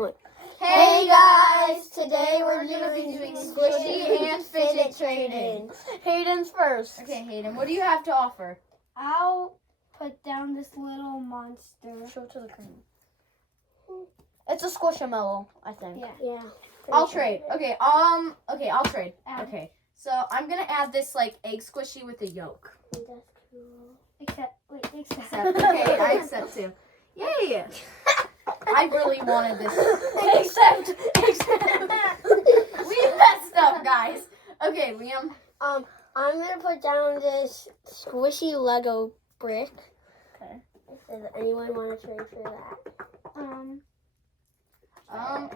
What? Hey guys! Today we're gonna be doing squishy and fidget trading. Hayden's first. Okay, Hayden, what do you have to offer? I'll put down this little monster. Show it to the camera. It's a squishamallow, I think. Yeah. I'll trade. Okay, I'll trade. Okay, so I'm gonna add this like egg squishy with a yolk. That's cool. Except. Okay, I accept too. Yay! I really wanted this. Except. We messed up, guys. Okay, Liam. I'm gonna put down this squishy Lego brick. Okay. Does anyone want to trade for that?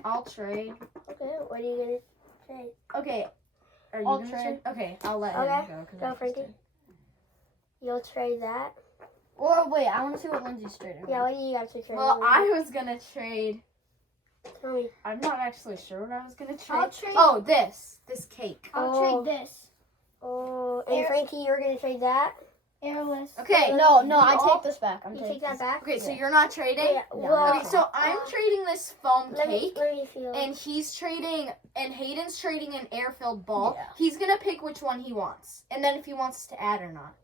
I'll trade. Okay. What are you gonna trade? Okay. Are you I'll gonna trade. Okay, I'll let Okay, him go. 'Cause go, I just Frankie. did. You'll trade that. Or wait, I want to see what Lindsay's trading. Yeah. What do you got to trade? Well, I was gonna trade. Tell me. I'm not actually sure what I was gonna trade. I'll trade. Oh, this cake. I'll trade this. Oh, and Frankie, you're gonna trade that. Airless. Okay. No, We I all- take this back. I'm You taking take that back. Okay, so Yeah. you're not trading. Yeah. Well, Okay, so I'm trading this foam let me cake, feel. and he's trading, and Hayden's trading an air-filled ball. Yeah. He's gonna pick which one he wants, and then if he wants to add or not.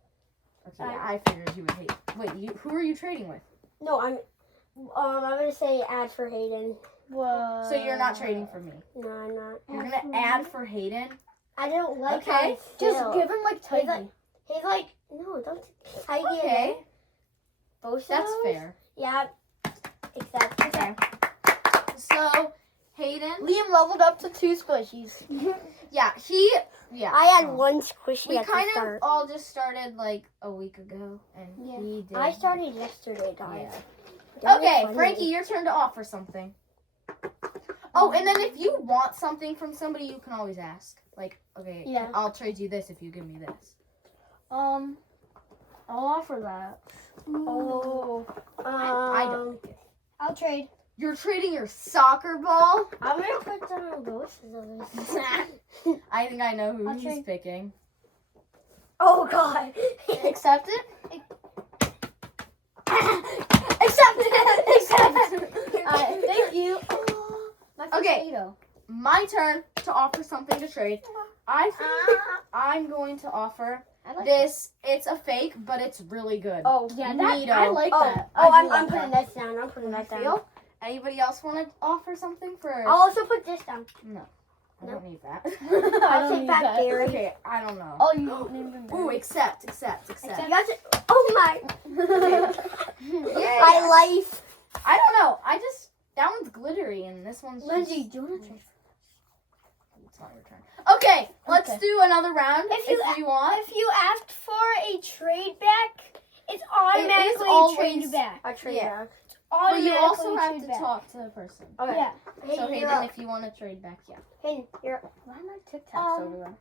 Okay, I figured you would hate. Wait, who are you trading with? No, I'm gonna say add for Hayden. Whoa. So you're not trading for me. No, I'm not. You're gonna add for Hayden. I don't like Okay, how I feel. Just give him like Tidy. He's like, no, don't tidy it. Okay, Both of that's those? fair. Yeah. Except. Okay. So Hayden, Liam leveled up to 2 squishies. yeah. I had one squishy We at the kind of start. all just started like a week ago, and Yeah. he did. I started yesterday, guys. Yeah. Don't make Okay, fun of Frankie, me. your turn to offer something. Oh, and then if you want something from somebody, you can always ask. Like, okay, Yeah. I'll trade you this if you give me this. I'll offer that. Oh. I don't like it. I'll trade. You're trading your soccer ball? I'm gonna put down both of those. I think I know who I'll he's trade. picking. Oh God. Accept it? Accept it. Accept it. Thank you. Oh, my Okay. potato. My turn to offer something to trade. I think I'm going to offer I like this. It's a fake, but it's really good. Oh. Yeah, Neato. I like that. I'm putting this down. I'm putting that down. Feel? Anybody else want to offer something for? I'll also put this down. No, I No. don't need that. I'll take back Gary. Okay, I don't know. Oh, you don't even know. Ooh, accept. You got to, oh my. Yay. My life. I don't know. That one's glittery and this one's Lindsay, just, do not trade. it's not your turn. Okay, let's Okay. do another round If if you want. If you asked for a trade back, it's automatically always- trade back. A trade back. But you also have trade to back. talk to the person. Okay. Yeah. So Hayden, you're Hayden, up. if you want to trade back, yeah. Hayden, you're up. Why am I Tic Tacs over there?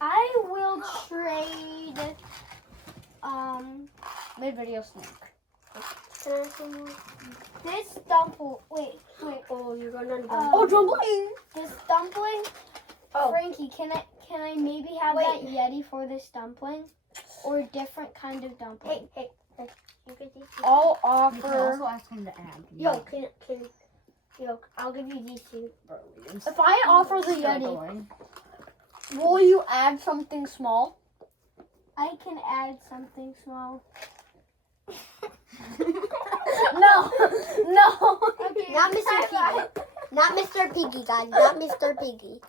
I will trade. Mid video snack. Can I have some more? This dumpling. Wait. Oh, you're going on Oh, dumpling! This dumpling. Oh. Frankie, can I maybe have that Yeti for this dumpling, or a different kind of dumpling? Hey. You get these two. I'll You can offer. also ask him to add. I'll give you these two. If I offer the Yeti, will you add something small? I can add something small. No. Okay. Not Mr. Piggy. Not Mr. Piggy, guys. Not Mr. Piggy.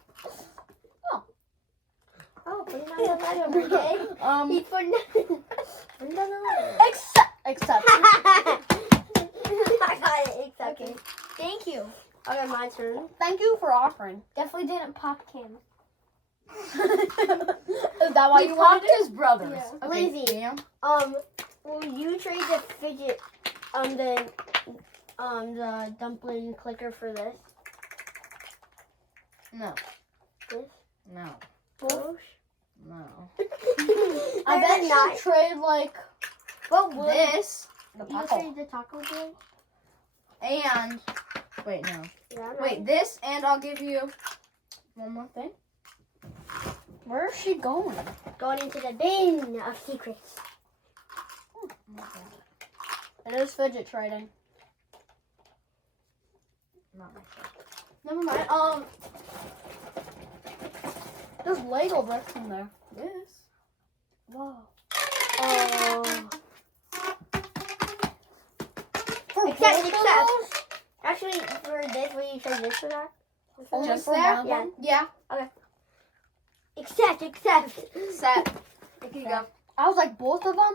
Oh, put it on the letter, okay? He's putting it on the letter. Accept. I got it. Accepted. Okay. Thank you. Okay, my turn. Thank you for offering. Definitely didn't pop Kim. Is that why He you popped wanted it? his brothers. Yeah. Okay, Lindsay. Liam. Will you trade the fidget, the dumpling clicker for this? No. This? No. Both? No. I bet you'll trade like What would This the you taco. trade the taco boy? and wait, no. Yeah, Wait, this and I'll give you one more thing. Where is she going? Going into the bin of secrets. It is fidget trading. Not my Never mind. There's Lego bricks in there. Yes. Whoa. Oh. Except. Actually, for this, will you trade this for that? Only Just for there? one? Yeah. Yeah. Except. Set. Here you go. I was like, both of them?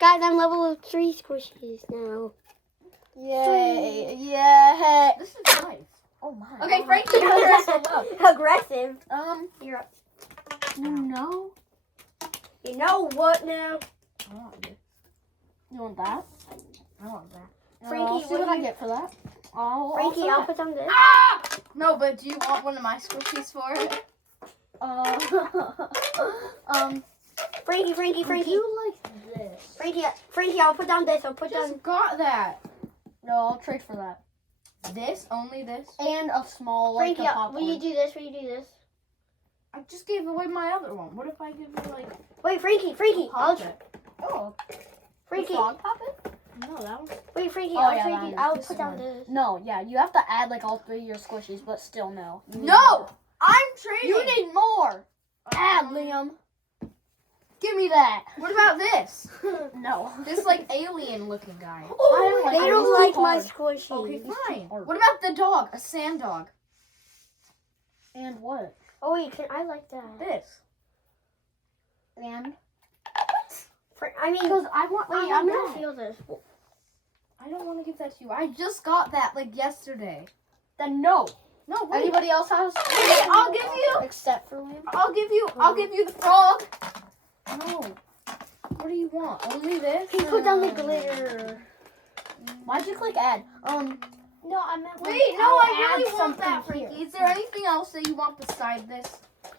Guys, I'm level 3 squishies now. Yay. Yeah. This is nice. Oh my. Okay, Frankie, you're up. Aggressive. You're up. You know? You know what now? I want this. You want that? I want that. Frankie, I'll see what what do I you- get for that. I'll Frankie, also I'll get- put on this. Ah! No, but do you want one of my squishies for it? Frankie. Would you like this? Frankie, I'll put down this. I'll put down. Just got that. No, I'll trade for that. This? Only this? And a small, like, Frankie, a popcorn. will you do this? Will you do this? I just gave away my other one. What if I give you like Wait, Frankie, I'll Puppet? Oh, Frankie. frog puppet? No, that was Wait, Frankie, Oh, I'll yeah, trade that you. is I'll this put down one. this. No, yeah, you have to add like all 3 of your squishies, but still no. You need No! more. I'm trading. You need more. Add, Liam. Give me that. What about this? No. This like alien looking guy. Oh, I don't they like don't it. like my It's squishies. Okay, It's too fine. hard. What about the dog? A sand dog. And what? Oh wait, I like that. This. And? I mean, Because I want. wait, I I'm want gonna that. feel this. I don't want to give that to you. I just got that like yesterday. Then no. No, wait. Anybody else has? Wait, I'll give you. Except for Liam. I'll give you the frog. No. What do you want? Only this? He put down the glitter. Why'd you click add? No, I meant. Wait, no, I really add want that, something Frankie. here. Is there anything else that you want beside this?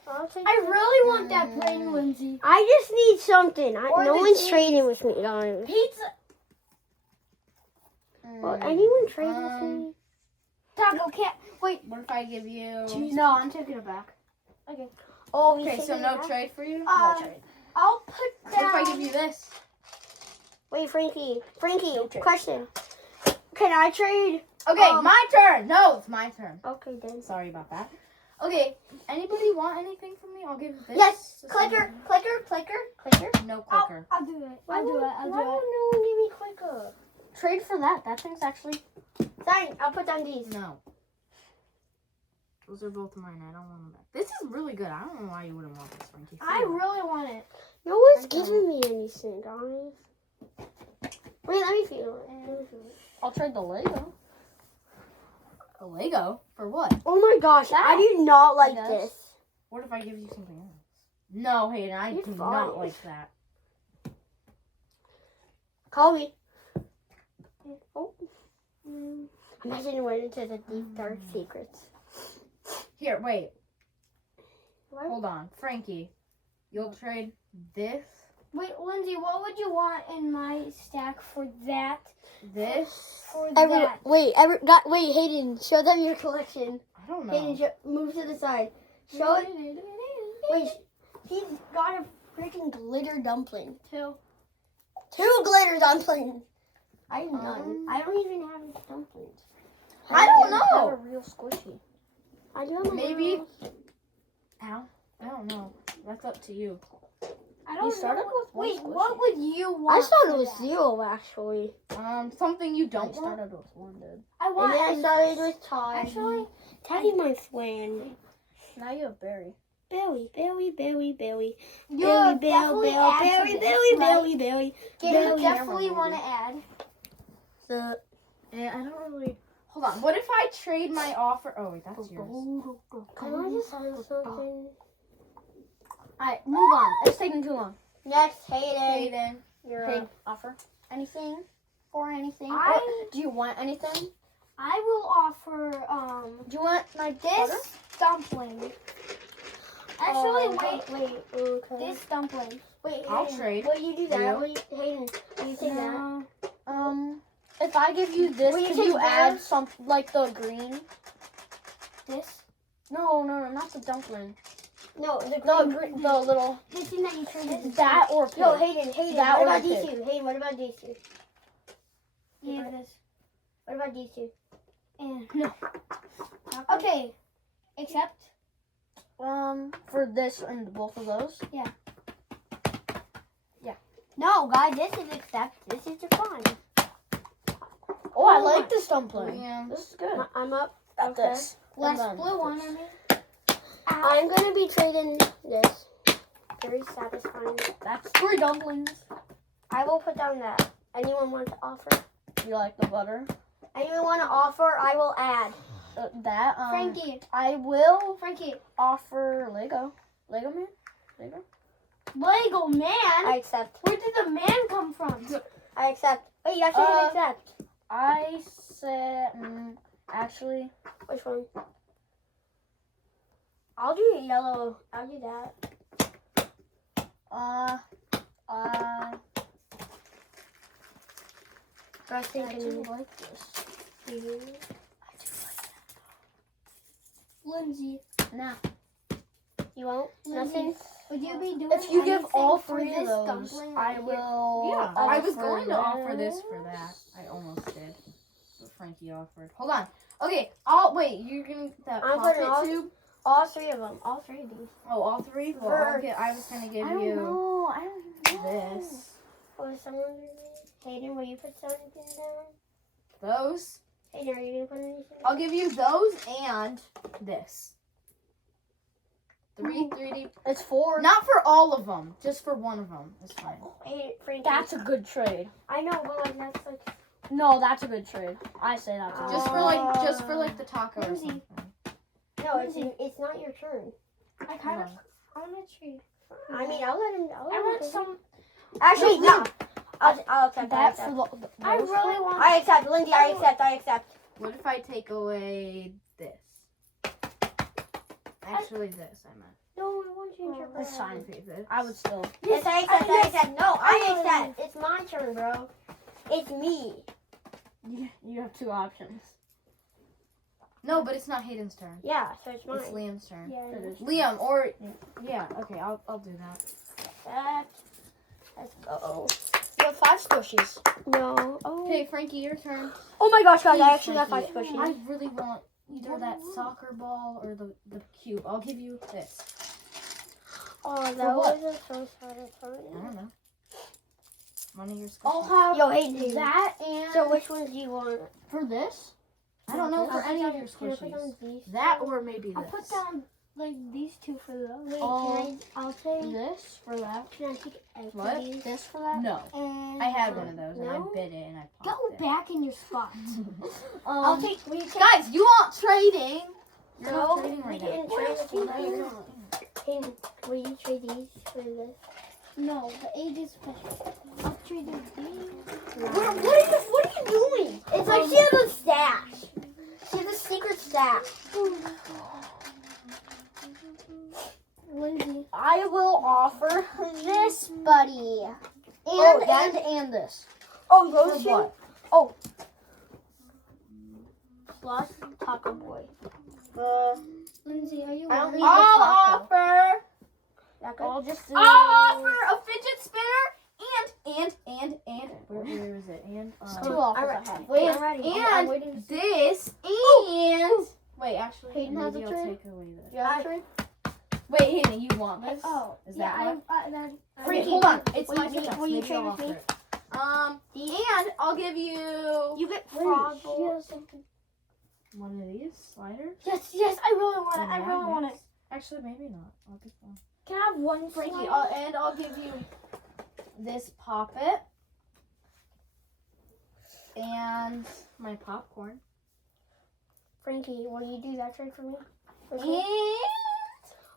I really want that plain Lindsay. I just need something. Or No the one's cheese. trading with me, guys. Pizza. Will anyone trade with me? Taco cat. Wait. What if I give you? No, I'm taking it back. Oh, Okay, so no trade for you. No trade. I'll put What if I give you this? Wait, Frankie, No trade. question. Can I trade? Okay, my turn. No, it's my turn. Okay, then. Sorry about that. Okay, anybody want anything from me? I'll give this. Yes, This clicker. one. No clicker. I'll do it. Why won't no one give me clicker? Trade for that. That thing's actually. Fine, I'll put down these. No. Those are both mine. I don't want them back. This is really good. I don't know why you wouldn't want this, Frankie. really want it. No one's giving me anything, guys. Wait, let me feel it. I'll trade the Lego. A Lego? For what? Oh my gosh, I do not like Yes. this. What if I give you something else? No, Hayden, I You're do fine. not like that. Call me. Oh. Imagine went into the deep dark secrets. Here, wait. What? Hold on. Frankie, you'll trade this, Wait, Lindsay, what would you want in my stack for that? this. For that? Wait, Hayden, show them your collection. I don't know. Hayden, move to the side. Show it. Wait, he's got a freaking glitter dumpling. Two glitter dumplings. I have none. I don't even have dumplings. I don't Have know. a real squishy. I do have a Maybe. little- Ow. I don't know. That's up to you. I You started with one Wait, squishy. what would you I want? thought it for was that? 0 actually. Something you I don't want. started with one, dude. I And want. then I started with Todd. Actually, Teddy my friend. Now you have Barry. Billy. you'll Billy, definitely Bill, add to Billy, this, right? Billy. You Billy. definitely want to add. The Yeah, I don't really. Hold on. What if I trade my offer? Oh wait, that's yours. Can I just have something? Alright, move on. It's taking too long. Next, Hayden. Hayden. You're Hey, up. offer anything for anything? I- Or do you want anything? I will offer Do you want like this dumpling. Actually, Oh, wait. Okay. This dumpling. Wait, I'll Hayden, trade. Will you do that? You? Will you, Hayden, will you take that? No. If I give you this, Will you can take you add theirs? some like the green? This? No, not the dumpling. No, the The green. the little The thing that you traded. that or pig. No, Hayden. That What or about pig. these two? Hayden, what about these two? Yeah. What about these two? And no. Okay. Except. For this and both of those. No, guys, this is except. This is decline. Oh, I like this dumpling. Yeah. This is good. I'm up. Got Okay. this. Less And then blue one, this. I mean. I'm gonna be trading this. Very satisfying. That's 3 dumplings. I will put down that. Anyone want to offer? You like the butter? Anyone want to offer? I will add. That. Frankie. I will Frankie. offer Lego. Lego man. Lego. Lego man? I accept. Where did the man come from? I accept. Wait, you actually didn't accept. I said. Actually. Which one? I'll do yellow. I'll do that. I was I thinking. do like this. You. Lindsay. Now, You won't? Lindsay, Nothing? would you be doing if you give anything all for 3 of this those, dumpling I right here? will. Yeah, I was offer going to offer this for that. I almost did. But Frankie offered. Hold on. Okay, wait, you're gonna that I'm pocket putting all- tube? All 3 of them. All 3 of these. Oh, all 3? Well, I was gonna give I don't you know. I don't know. this. Or someone. Hayden, will you put something down? Those. Hayden, are you gonna put anything? I'll give you those and this. 3D. It's 4. Not for all of them, just for one of them. It's fine. Hey, Frankie. That's a good trade. I know, but like that's like. No, that's a good trade. I say that's a good Just trade. for like the taco or Lindsay. something. No, it's not your turn. I kind of. No. I want to trade. I mean, I'll let him. I want some. Actually, no. I'll accept That that. for the. I really want. I accept, Lindsay. I accept. What if I take away this? Actually, this I meant. No, I want to change your It's fine. Okay, this. I would still. Yes, I accept. No, I accept. It's my turn, bro. It's me. You have 2 options. No, but it's not Hayden's turn. Yeah, so it's mine. It's Liam's turn. Yeah. It is. Liam, or yeah, okay, I'll do that. Let's go. You have 5 squishies. No. Oh. Okay, Frankie, your turn. Oh my gosh, guys! I Please, actually got 5 Frankie. squishies. I really want either that soccer ball or the cube. I'll give you this. Oh, For that what? was so I satisfying. don't know. One of your I'll squishies. have Yo, Hayden. that and So which ones do you want? for this. I don't know for I'll any put of your down- can I put down squishies. these? That or maybe I'll this. put down like these 2 for those. Wait, Oh. I'll take. This for that. Can I take egg What? these? This for that. No, And I had one of those and I No? bit it and I Go popped it. back in your spot. I'll take. Will you take? Guys, you aren't trading. You're No, not trading we right now. didn't trade with you. Hayden, will you trade these for this? No, the age is special. I'll trade you these. What are you doing? It's like she has a stash. She has a secret stash. Lindsay. I will offer this, buddy. And Oh, that- and this. Oh, For those two? what? Plus Taco Boy. Lindsay, are you I don't ready? need I'll the taco. offer. That good? I'll just do. I'll offer a fidget spinner and where is it? And 2 offers I'm I ready. have. Wait, I'm ready. I'm and waiting. this and wait, actually, Hayden has maybe a I'll tray? take away this. Yeah. Wait, Hayden, you want this? Oh, Is yeah, that what? that Wait, hold on. It's will my you- turn. will you Maybe trade I'll with me? offer it. And I'll give you You get Wait, frog she bowl. has something. one of these sliders. Yes, I really want it. And I really want it. magnets. Actually, maybe not. I'll get one. Can I have one Frankie, slide? and I'll give you this poppet and my popcorn. Frankie, will you do that trade for me? For And me?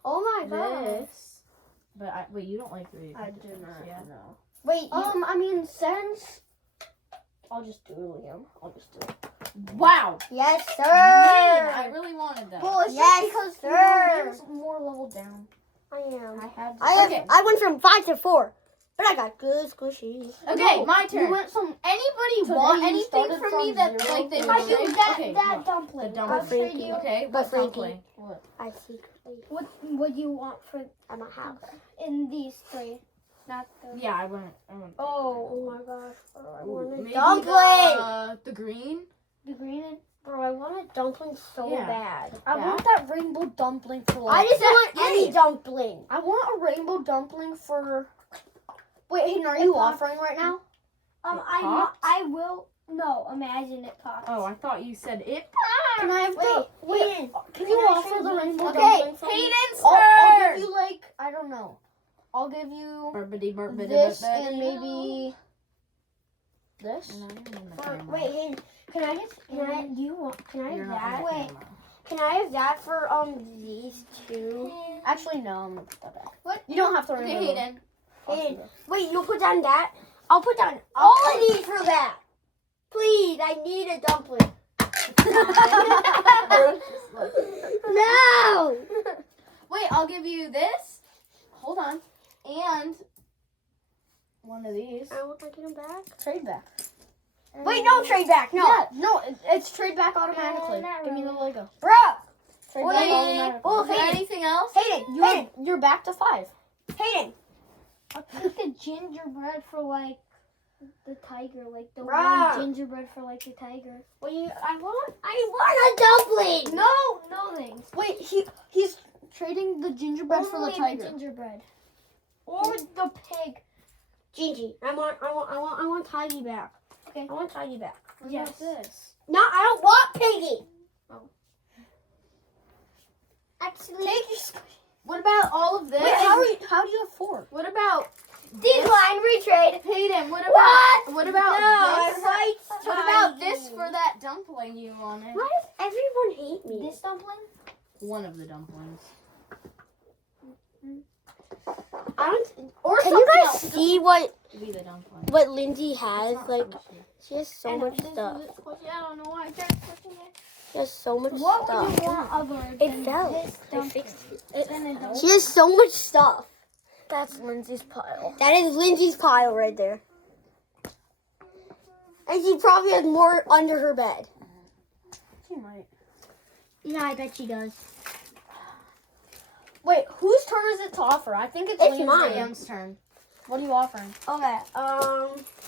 Oh my god. this. But wait, you don't like the I do not. Yeah. No. Wait, you, I mean, since I'll just do Liam. I'll just do it. Wow. yes, sir. Man, I really wanted that. Well, it's Yes, just because sir. Liam's more level down. I am. I had. Okay. I went from 5 to 4, but I got good squishies. Okay, No, my You turn. went from Anybody Today want you anything started from from me that 0 like they to would I do trade? that Okay, that what? dumpling. The dumpling. I'll trade Frankie. you. Okay, But what Frankie- dumpling? what? I secretly. What do you want for I don't have. in these 3? Not the. Yeah, I want. Oh my gosh. Oh, I want a Maybe dumpling. the green. The green and Bro, I want a dumpling so Yeah. bad. I Yeah. want that rainbow dumpling for like. I just want Yay. any dumpling. I want a rainbow dumpling for. Wait, Hayden, are you offering right now? popped? I will. No, imagine it pops. Oh, I thought you said it. Can I have the? Wait, Wait, can you can I offer show the you- rainbow Okay, dumpling for me? Hayden's I'll turn. give you like I don't know. I'll give you Burbity, burbity, this burbity. and maybe this. Wait, hey, can I do you want, can I You're have not that? in the Wait, camera. can I have that for, these two? Actually, no. I'm gonna put that back. What? You don't have to Okay, remember. Hayden. Hayden, wait, you'll put down that? I'll put down all of these for that. Please, I need a dumpling. No! Wait, I'll give you this. Hold on. And one of these. I want to get them back. Trade back. Wait, no trade back, no. Yeah, no, it's trade back automatically. not Give me the Lego. Bruh! Trade Wait, back automatically. oh, Is there Hayden, anything else? Hayden, Hayden, You're back to 5. Hayden. I'll take the gingerbread for like the tiger, like the Bruh. one gingerbread for like the tiger. Well, I want a dumpling. No thanks. Wait, he's trading the gingerbread for the Only tiger. gingerbread. Or the pig. Gigi, I want Tidy back. Okay. I want Tidy back. What Yes. about this? No, I don't want Piggy. Actually, What about all of this? Wait, how do you have 4? What about Decline retrade. Hayden? What about What? What about No, this? I What about this for that dumpling you wanted? Why does everyone hate me? this dumpling. One of the dumplings. I don't. Or Can something you guys else. see what Be the dumpling. Lindsay has? It's not Like, squishy. she has so much stuff. I don't know why I tried pushing it. She has so much What stuff. would you want other It than fell. this I dumpling? fixed it. Than a dumpling? She has so much stuff. That's Lindsay's pile. That is Lindsay's pile right there. And she probably has more under her bed. She might. Yeah, I bet she does. Wait, whose turn is it to offer? I think it's It's Lindsay. mine. Sam's turn. What are you offering? Okay,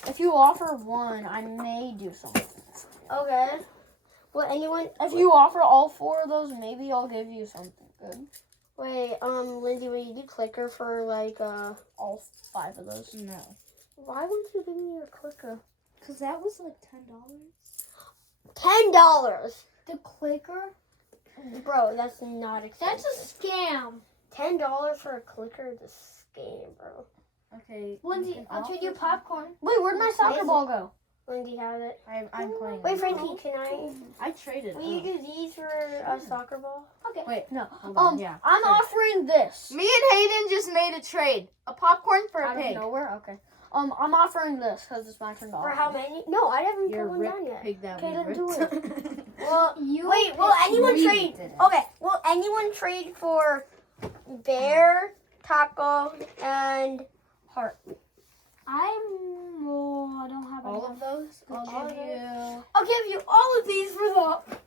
If you offer 1, I may do something. okay. Will anyone, If you offer all 4 of those, maybe I'll give you something good. wait, Lindsay, will you do clicker for like, All 5 of those. No. why wouldn't you give me your clicker? Cause that was like $10. $10. The clicker? Bro, that's not That's expensive. a scam. $10 for a clicker is a scam, bro. Okay. Lindsay, you can I'll trade offer you popcorn. Wait, where'd my soccer ball go? Lindsay has it. I'm playing. Wait, Frankie, can I traded. will you do these for a soccer ball? Okay. Wait. No. Hold on. Yeah. I'm sure. offering this. Me and Hayden just made a trade. A popcorn for a Out of pig. nowhere? Okay. I'm offering this because it's my turn to For offer. how many? No, I haven't You're put a one down rip yet. pig that Okay, we then do ripped. Well, You wait, will anyone We trade? did it. Okay, will anyone trade for bear, taco, and heart? I don't have All enough. of those? I'll give you. I'll give you all of these for the.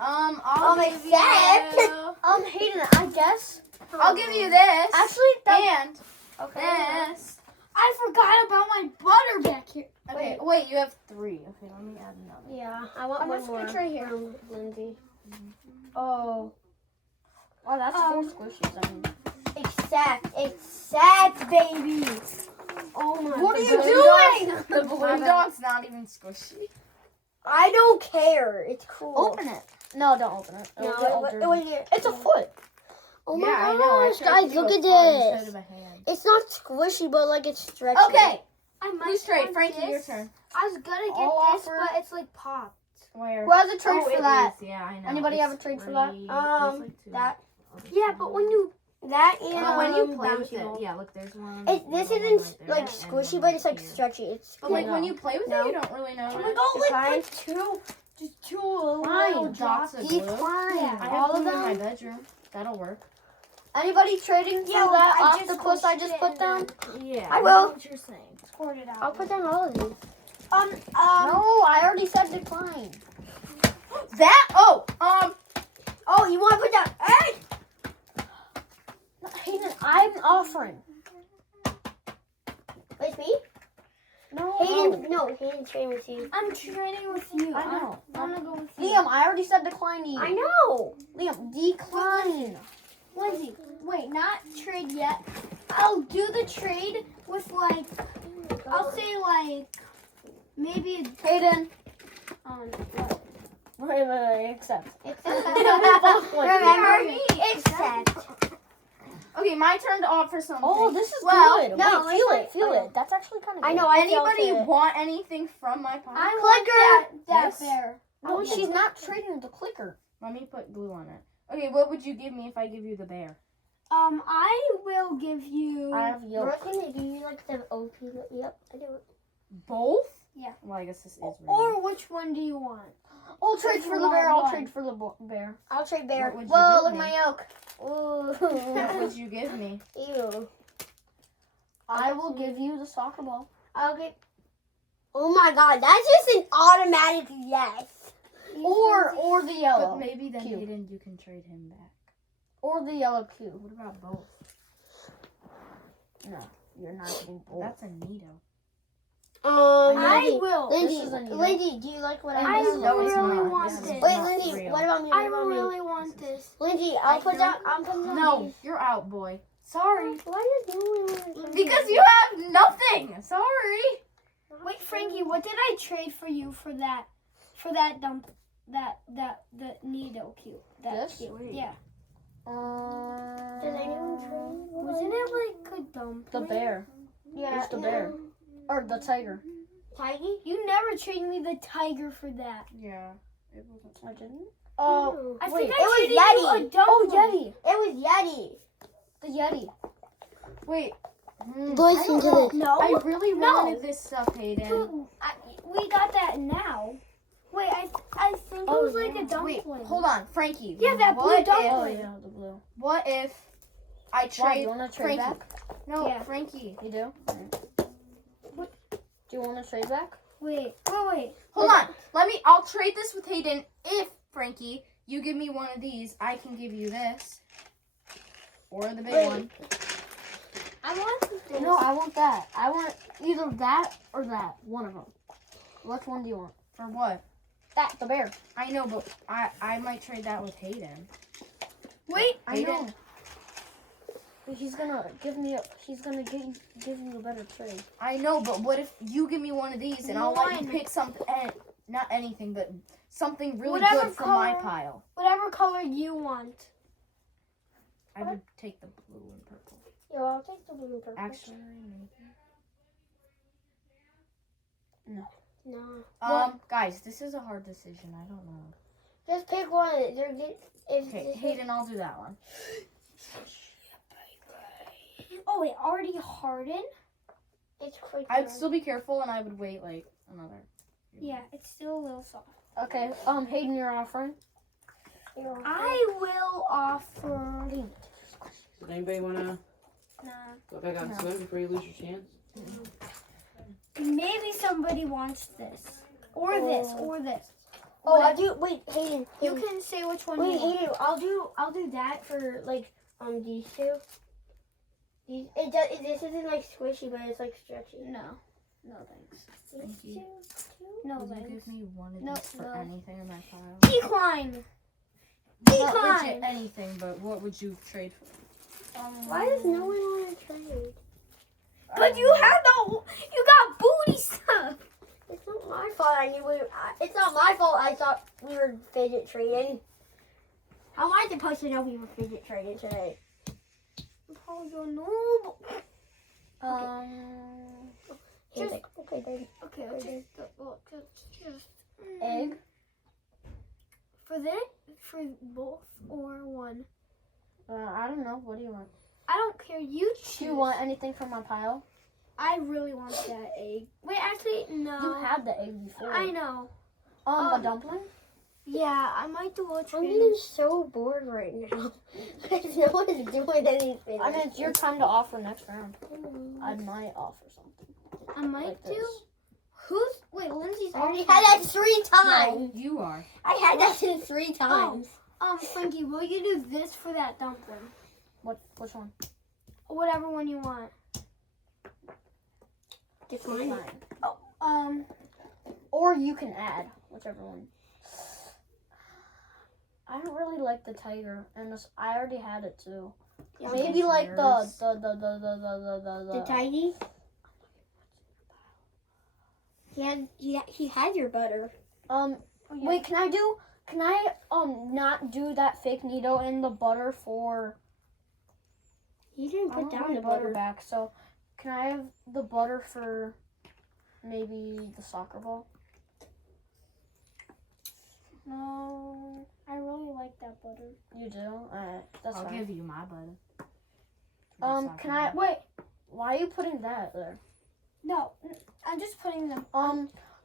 I'll give except- you. Hayden, I guess. I'll give you this. Actually, that. and Okay. this. I forgot about my butter back here. Okay, wait, you have 3. Okay, let me add another. Yeah, I want I'm one gonna more switch right here. from Lindsay. Oh. Oh, that's 4 squishies. I mean. Except, baby. Oh my. What are the you balloon doing? dog- The balloon dog's not even squishy. I don't care. It's cool. Open it. No, don't open it. No, It'll get all dirty. it, It's a foot. Oh my Yeah, I know. I gosh, tried to guys, do look a at foot this. instead of a hand. It's not squishy, but like it's stretchy. Okay, I might who's trade? want Frankie, your this. turn. I was gonna get I'll this, offer- but it's like popped. Where? Who has a trade Oh, for it that? is. Yeah, I know. Anybody It's have a trade for that? 3. There's like 2. That. Yeah, but when you That and But when you play with bouncy it, ball. yeah, look, there's one. This little one isn't right there, like and squishy, one but it's right like here. stretchy. It's But like good. when you play with No. it, you don't really know. Can it. we go It's like just two little Fine, drops. dots of glue. Decline. Yeah, I All have of glue in my them. bedroom. That'll work. Anybody trading for Yeah, well, that I just octopus I squished just it put and down? Yeah. I will. What you're saying. Squirt it out. I'll put down all of these. No, I already said decline. That? Oh, Oh, you want to put down? Hey! No, Hayden, I'm offering. It's me? No. Hayden, no, Hayden's trading with you. I'm trading with you. I know. I'm gonna go with you. Liam, I already said declining. I know. Liam, decline. Lindsay, wait, not trade yet. I'll do the trade with like, I'll say like, maybe Hayden. what? Wait, accept. Remember, accept. Okay, my turn to offer something. Oh, this is Well, good. no, Wait, feel it's it, feel like- it. That's actually kind of good. I know. I felt Anybody it. want anything from my pile? I want that Yes. bear. No, she's not trading the clicker. Let me put glue on it. Okay, what would you give me if I give you the bear? I will give you. I have yellow. Brooklyn, do you like the OP? Yep, I do. Both? Yeah. Well, I guess this is real. Or which one do you want? I'll trade for the bear. I'll trade for the bear. I'll trade bear. What would you Whoa, give look me? my yolk. What Ooh. would you give me? Ew. I will give you the soccer ball. I'll get. Oh my god, that's just an automatic yes. Or the But yellow. maybe then Cute. Hayden, you can trade him back. Or the yellow cube. What about both? No, you're not getting both. That's a neato. I Lindsay, will. Lindsay, This is a needle. Lindsay, do you like what And I this do? is No, it's really not. want This is this. Wait, not Lindsay, real. what about me? I What about me? really want this. Lindsay, I'll put down. I'm putting down. No, these. you're out, boy. Sorry. Why does no one want to? Because you have nothing. Sorry. Wait, Frankie, what did I trade for you for that? For that dump, the needle cube. That This? cube. Yeah. Does anyone trade? Wasn't it like a dump? The bear. Yeah. Who's the bear? Or the tiger. Tiggy? You never traded me the tiger for that. Yeah. It wasn't. I didn't. Oh, Ew. I wait. think It I was traded Yeti. you a dumpling. Oh, Yeti. It was Yeti. The Yeti. Wait. Listen to this. No. I really No. wanted this stuff, Hayden. We got that now. Wait, I think it Oh, was like yeah. a dumpling. Wait, hold on, Frankie. Yeah, that blue what dumpling. If, Oh, yeah, the blue. what if I Why, trade you want to trade Frankie? back? No, Yeah. Frankie. You do? What? Do you want to trade back? Wait. Hold on. I'll trade this with Hayden if, Frankie, you give me one of these. I can give you this. Or the big Wait. one. I want this. No, I want that. I want either that or that. One of them. Which one do you want? For what? That, the bear. I know, but I might trade that with Hayden. Wait. I Hayden? know. He's gonna give me. He's gonna give you a better trade. I know, but what if you give me one of these and I'll let you One. pick something, not anything, but something really Whatever good from my color. pile. Whatever color you want. I would take the blue and purple. Yo, I'll take the blue and purple. Actually, maybe. No. Guys, this is a hard decision. I don't know. Just pick one. Okay, Hayden, I'll do that one. Oh, it already hardened? It's quick. I'd still be careful and I would wait like another. Yeah, it's still a little soft. Okay. Hayden, you're offering. I will offer. Does anybody want to Nah. go back out and swim before you lose your chance? Maybe somebody wants this. Or this. Or this. Oh, I do. Wait, Hayden. You can say which one Wait, you want. Hayden. I'll do that for like these two. This isn't like squishy, but it's like stretchy. No. No thanks. Thank you. No Would you thanks. give me one of No, these for no. anything in my pile? Decline. Not legit Decline. anything, but what would you trade for? Why does no one want to trade? But you have no. You got booty stuff. It's not my fault. It's not my fault. I thought we were fidget trading. How am I supposed to know we were fidget trading today? Oh, you're noob. He's like, okay, then. Okay. Just Egg. for that, for both or one. I don't know. What do you want? I don't care. You choose. Do you want anything from my pile? I really want that egg. Wait, actually, no. You had the egg before. I know. A dumpling. Yeah, I might do a I'm trade. getting so bored right now. Because no one is doing anything. I mean, it's your time to offer next round. I might offer something. I might like do. this. Who's? Wait, Lindsay's I already offering. had that 3 times. You are. I had that since 3 times. Frankie, will you do this for that dumpling? Which one? Whatever one you want. Decline. or you can add whichever one. I don't really like the tiger, and this I already had it too. Maybe like the tiny. He had your butter. Wait, can I not do that fake needle in the butter for? You didn't I put don't down want the butter butter. back, so can I have the butter for maybe the soccer ball? No, I really like that butter. You do? Alright, that's I'll fine. give you my butter. Can I wait? Why are you putting that there? No, I'm just putting them.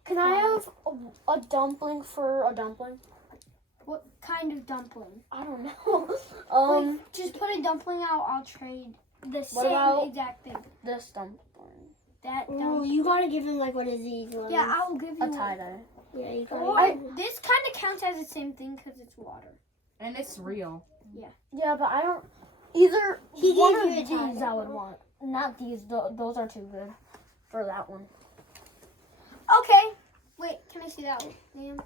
Can I have a dumpling for a dumpling? What kind of dumpling? I don't know. Wait, just put a dumpling out. I'll trade the What same about- exact thing. This dumpling. That Ooh, dumpling. you gotta give him like one of these ones. Yeah, I will give you A tie-dye. Yeah, you gotta. Or this kind of counts as the same thing because it's water. And it's real. Yeah, but I don't. Either He one gave of you a these tie-dye. I would want. Not these. Those are too good for that one. Okay. Wait, can I see that one? Liam?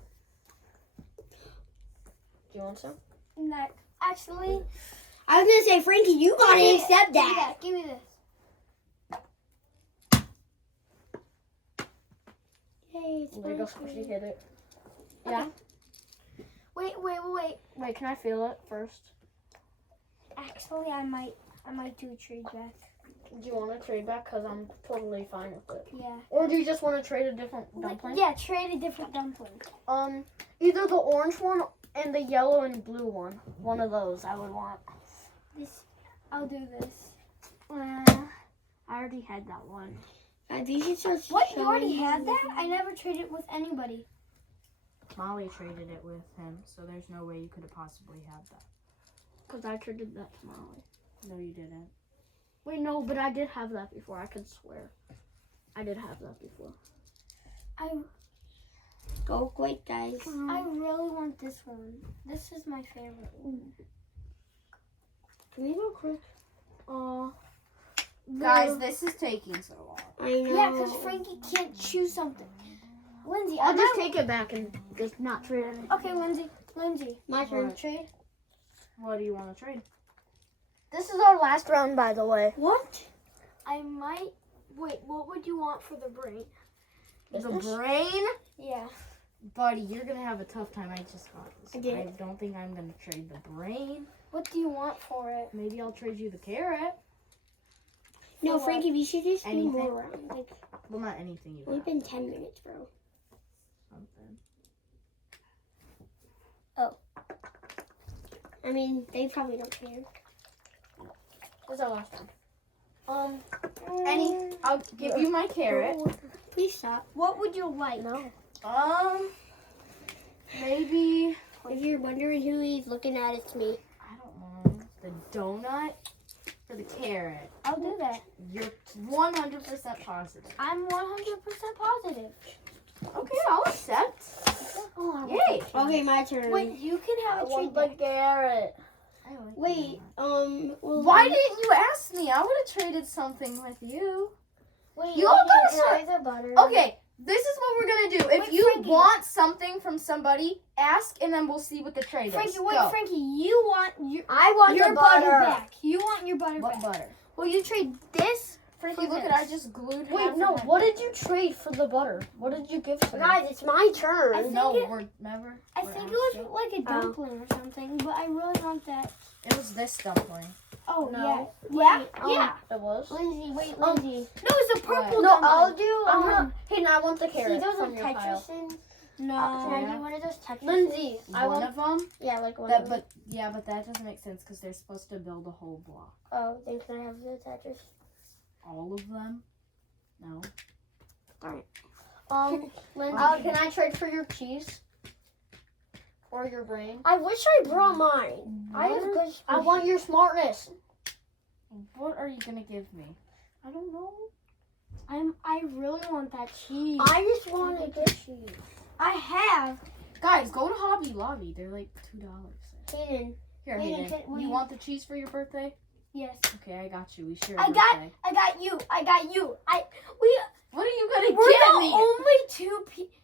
Do you want some? No, actually, I was gonna say, Frankie, you gotta give me accept Give me that. Give me this. Hey, it's There you my go. Squishy turn. hit it. Yeah. Wait. Wait, can I feel it first? Actually, I might do a trade back. Do you want to trade back? Because I'm totally fine with it. Yeah. Or do you just want to trade a different dumpling? Yeah, trade a different dumpling. Either the orange one and the yellow and blue one. One of those I would want. I'll do this. I already had that one. These are so What? You shiny. already had that? I never traded with anybody. Molly traded it with him, so there's no way you could have possibly had that. Because I traded that to Molly. No, you didn't. Wait, no, but I did have that before. I could swear. I did have that before. Go quick, guys. I really want this one. This is my favorite. Can we go quick? Guys, this is taking so long. I know. Yeah, because Frankie can't choose something. Lindsay, I'll just take it back and just not trade it. Okay, Lindsay. My turn. What? Trade. What do you want to trade? This is our last round, by the way. What? I might. Wait, what would you want for the brain? Is The this? brain? Yeah. Buddy, you're going to have a tough time. I just got this. I did. I don't think I'm going to trade the brain. What do you want for it? Maybe I'll trade you the carrot. No, For Frankie, we should just do Anything? more rounds. Like, Well, not anything you we've got. been 10 minutes, bro. Something. I mean, they probably don't care. This is our last round. I'll give you my carrot. Please stop. What would you like? No. Maybe, If you're wondering who he's looking at, it's me. I don't know, the donut or the carrot. I'll do that. You're 100% positive. I'm 100% positive. Okay, I'll accept. Oh, I want Yay. Okay, my turn. Wait, you can I have a want trade the back. carrot. I like Wait, that. well, Why didn't you ask me? I would have traded something with you. Wait, You all gotta can I start. have the butter? Okay, this is what we're gonna do. If Wait, you Frankie. want something from somebody, ask, and then we'll see what the trade Frankie, is. wait, Go. Frankie, you want I want your the butter back. You want your butter What back. butter? Will you trade this Frankie, for look this? at I just glued. Wait, half no. of my- What did you trade for the butter? What did you give to me? Guys, it's my turn. No, think it- we're never. I we're think it was asking. like a dumpling or something, but I really want that. It was this dumpling. Oh, No. yeah. Wait, Yeah. It was. Lindsay, wait, Lindsay. No, it's the purple No, dumpling. I'll do. Hey, now I want the See carrot those from like your pile. Tetris things? No. Can I Yeah. do one of those Tetris? Lindsay, I One want. of them. Yeah, like one That, of them. but that doesn't make sense because they're supposed to build a whole block. Oh, then can I have the Tetris? All of them. No. Lindsay, can I trade for your cheese? Or your brain? I wish I brought mine. I have good. I want your smartness. What are you gonna give me? I don't know. I really want that cheese. I just want a good cheese. I have. Guys, go to Hobby Lobby. They're like $2. Hayden, Here, Hayden, Hayden. can we- You want the cheese for your birthday? Yes. Okay, I got you. We share. I a got- birthday. I got you. What are you gonna We're give the me? only two people.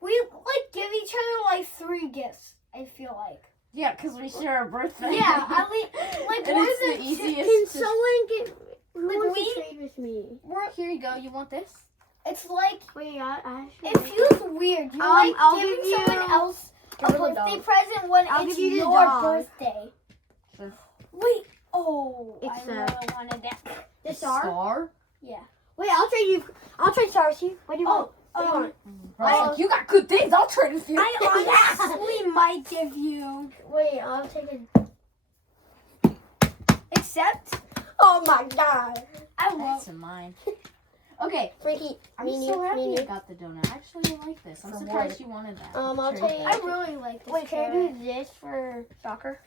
We like give each other like 3 gifts. I feel like. Yeah, because we share a birthday. Yeah, at least like And what it's is the it? easiest. Can to- someone get? Who Like, wants we- to trade with me? Here you go. You want this? It's like Wait, I it feels weird. You're like I'll giving give you- someone else a Give her the birthday dog. present when I'll it's give you the your dog. birthday. Sure. Wait. Oh, It's I a- really wanted that. The star? Star? Yeah. Wait, I'll trade you. I'll trade stars to you. What do you want? Oh, Right. You got good things. I'll trade with you. I honestly might give you. Wait, I'll take a. Except Oh my god, I love. That's mine. Okay. Frankie, I'm me so and happy you, you me got the donut. Actually, I like this. I'm For surprised what? you wanted that. I'll Trade tell you- that. I really like this. Wait, can I carrot. do this for soccer?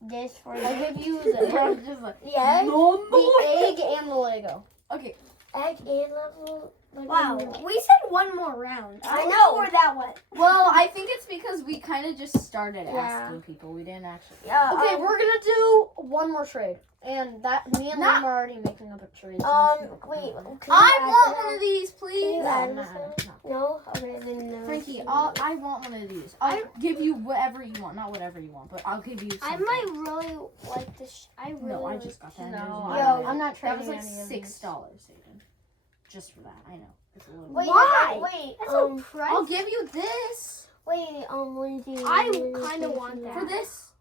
This for I'll the give you I was the just like, egg, egg and the Lego. okay. egg and level. Wow, we said one more round. I don't know. where that went. Well, I think it's because we kind of just started Yeah. asking people. We didn't actually. Yeah. Okay, we're gonna do one more trade, and that me and Not- Liam are already making up a trade. Wait. I want one of these, Can please. you No, add no, this no. in? No. Okay, then no. Frankie, I want one of these. I'll give you whatever you want. Not whatever you want, but I'll give you something. I might really like this. I really. No, I like just got that. No, Yo, I'm not that trading was like any of these. $6, Aiden. Just for that. I know. It's a little. Wait, Why? Wait. That's a price. I'll give you this Wait. Lindsay. I Lindsay, kinda want that. for this.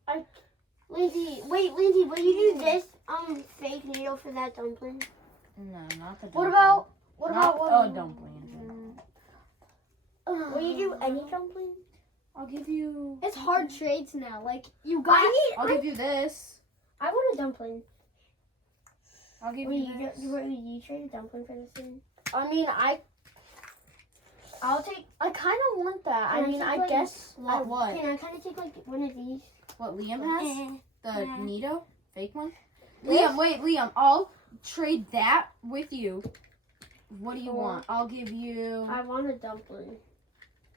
Lindsay, wait, Lindsay, will you do this fake needle for that dumpling? No, not the. What dumpling. about what Not, about what? oh, dumpling in general. Will you do any dumpling? I'll give you. It's hard trades now. Like you got. I'll give you this. I want a dumpling. I'll give Will you you, this. will you trade a dumpling for this thing? I mean, I'll take. I kind of want that. I Can I mean, take, I like, guess. What? Can I kind of take like one of these? What Liam has? The Yeah. Nito fake one. This? Liam, wait, Liam. I'll trade that with you. What do you For- want? I'll give you. I want a dumpling.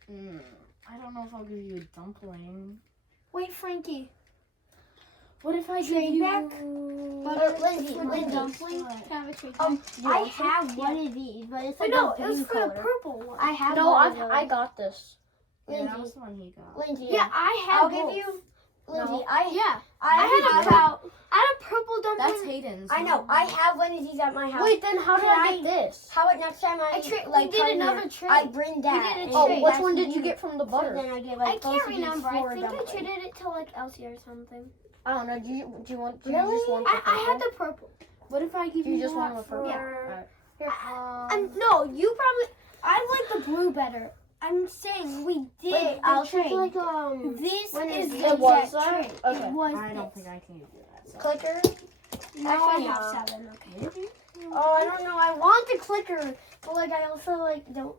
I don't know if I'll give you a dumpling. Wait, Frankie. What if I give Trade you? back? Lindsay, For the Lindsay. dumpling. Can I have a trade? I have one of these, but it's like no, a it was green for the color. purple one. I have No, one of I those. got this. Yeah, that Lindsay, was the one he got. Lindsay. Yeah, I have. I'll both. give you. Lindsay, No. Yeah, I had have. I had a purple dumpling. That's Hayden's. I know. I have one of these at my house. Wait, then how did Can I I- get this? How about next time I we did come another here, trade. I bring that. did a and Oh, trade. which that's one did you you. get from the So butter? then I get I like both can't of these remember. for I a think I dumpling. traded it to like Elsie or something. I don't know. Do you just want the I had purple? the purple. What if I give You you just that want the for? purple? No, you probably. I like the blue better. I'm saying we did Wait, the I'll trade. take like This when is is the it was exact that? trade. Okay. It was I don't this. think I can give you that. So. clicker. Now I Oh, have 7. Okay. Oh, I don't know. I want the clicker, but like I also like don't.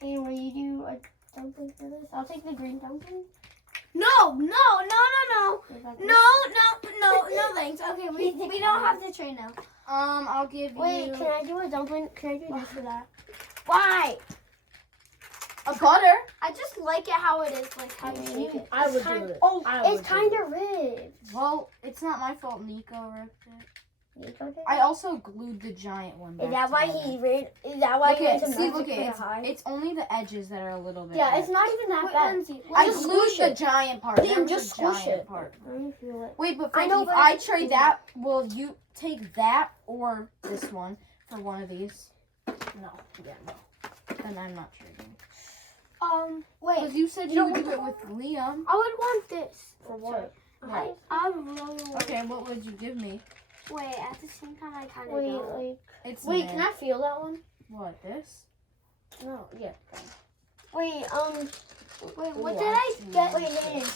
Hey, will you do a dumpling for this? I'll take the green dumpling. No, Is that good? no, thanks. Okay, we don't have to trade now. I'll give Wait, you can I do a dumpling? Can I do this for that? Why? a butter. I just like it how it is, like how you Okay, shake it. I would kind- do it. Oh, I would it's do kind it. of ripped. Well, it's not my fault. Nico ripped it. Nico did? I also glued the giant one back Is that why together. he ran? Is that why Look he at went to see, Mexico look for at the high? it's only the edges that are a little bit. Yeah, it's ripped. not even that Wait, bad. Lindsay, I Just glued squish the it. giant part. Liam, There was just a squish giant it. part. Let me feel it. Wait, but I Frankie, know, if but I I- trade that, will you take that or this one for one of these? No. Yeah, no. Then I'm not trading. wait. Because you said you don't would want do it with Liam. I would want this. For what? Right. I really want. Okay, what would you give me? Wait, at the same time, I kind of Wait, don't. like, It's Wait, meh. can I feel that one? What, this? No. Yeah. wait, Wait, what Ooh, did I see. get? wait, Hayden.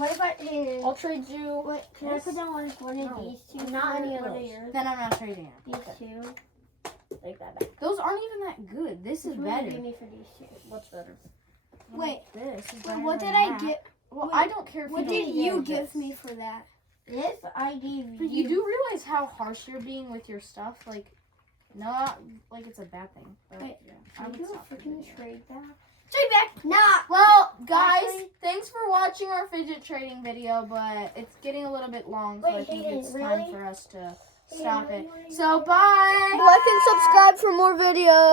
What if I, Hayden? I'll trade you. Wait, can I put down one of No, these two? not for any of one those. yours? Then I'm not trading it. These Okay. two. Take that back. Those aren't even that good. This is Which one would you better. give me for these two? What's better? Wait, This is Wait, better what than did I that. get? Well, wait, I don't care if What you did don't you get give this. me for that? This I gave you. But you do realize how harsh you're being with your stuff? Like, not like it's a bad thing. But Wait, yeah, I Can would you do a stop the freaking video. trade back? Trade back. Nah. Well, guys, Actually- thanks for watching our fidget trading video, but it's getting a little bit long, so Wait, I think Hayden, it's really? time for us to Hayden, stop really it. wanna So, bye! Like and subscribe for more videos.